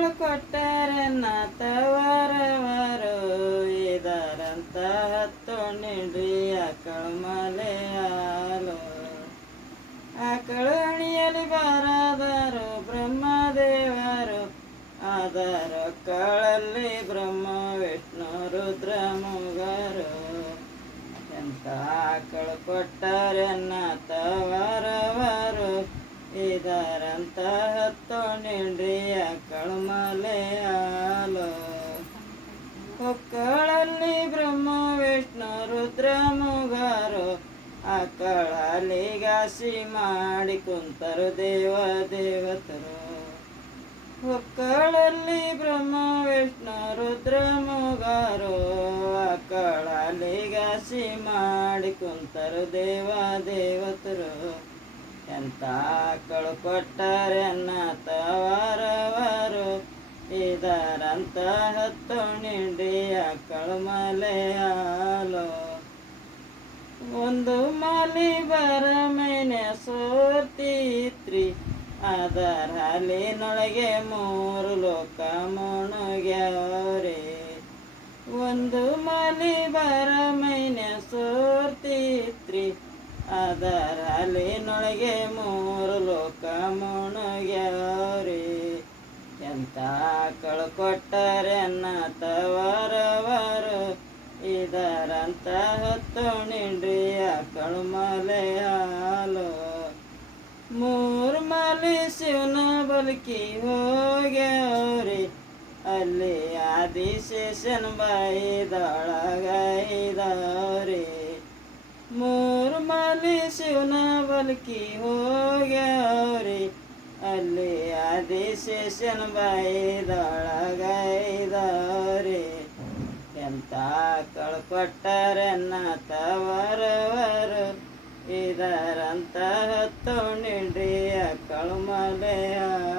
ಆಕಳು ಕೊಟ್ಟರೆ ತವರವರು ಇದರಂತ ಹತ್ತು ನಿಡ್ರಿ ಆಕಳು ಮಲೆ ಹಾಲು. ಆಕಳು ಅಣಿಯಲಿ ಬಾರದರು ಬ್ರಹ್ಮದೇವರು, ಅದರ ಕಳಲ್ಲಿ ಬ್ರಹ್ಮ ವಿಷ್ಣು ರುದ್ರ ಮುಗರು. ಎಂತ ಆಕಳು ಕೊಟ್ಟರೆ ತವರವರು ಇದರಂತ ಹತ್ತು ನಿಡ್ರಿ ಆಕಳು ಮಲೆ ಹಾಲು. ಹೊಕ್ಕಳಲ್ಲಿ ಬ್ರಹ್ಮ ವಿಷ್ಣು ರುದ್ರ ಮುಗರು, ಆಕಳಲ್ಲಿಗಾಸಿ ಮಾಡಿ ಕುಂತರು ದೇವ ದೇವತರು. ಹೊಕ್ಕಳಲ್ಲಿ ಬ್ರಹ್ಮ ವಿಷ್ಣು ರುದ್ರ ಮುಗರು, ಆಕಳಲ್ಲಿಗಾಸಿ ಮಾಡಿ ಕುಂತರು ದೇವ ದೇವತರು. ಎಂತ ಆಕಳು ಕೊಟ್ಟರೆ ತವರವರು ಇದರಂತ ಹತ್ತು ನಿಡ್ರಿ ಆಕಳು ಮಲೆ ಹಾಲು. ಒಂದು ಮಲಿ ಬರ ಮೈನೆ ಸೋರ್ತಿತ್ರಿ, ಅದರ ಹಾಲಿನೊಳಗೆ ಮೂರು ಲೋಕ ಮುಣಗ್ಯಾವ್ರಿ. ಒಂದು ಮಲಿ ಬರ ಮೈನೆ ಸೋರ್ತಿತ್ರಿ, ಅದರ ಹಾಲಿನೊಳಗೆ ಮೂರು ಲೋಕ ಮುಣಗ್ಯಾವ್ರಿ. ಎಂತ ಆಕಳು ಕೊಟ್ಟರೆ ತವರವರು ಇದರಂತ ಹತ್ತು ನಿಡ್ರಿ ಆಕಳು ಮಲೆ ಹಾಲು. ಮೂರು ಮಲಿ ಶಿವನ ಬಲ್ಕಿ ಹೋಗ್ಯಾವ್ರಿ, ಅಲ್ಲಿ ಆದಿಶೇಷನ ಬಾಯಿದೊಳಗೈದವ್ರಿ. ಮೂರು ಮಲಿ ಶಿವನ ಬಲ್ಕಿ ಹೋಗ್ಯಾವ್ರಿ, ಅಲ್ಲಿ ಆದಿಶೇಷನ ಬಾಯಿದೊಳಗೈದವ್ರಿ. ಎಂತ ಆಕಳು ಕೊಟ್ಟರೆ ತವರವರು ಇದರಂತ ಹತ್ತು ನಿಡ್ರಿ ಆಕಳು ಮಲೆ ಹಾಲು.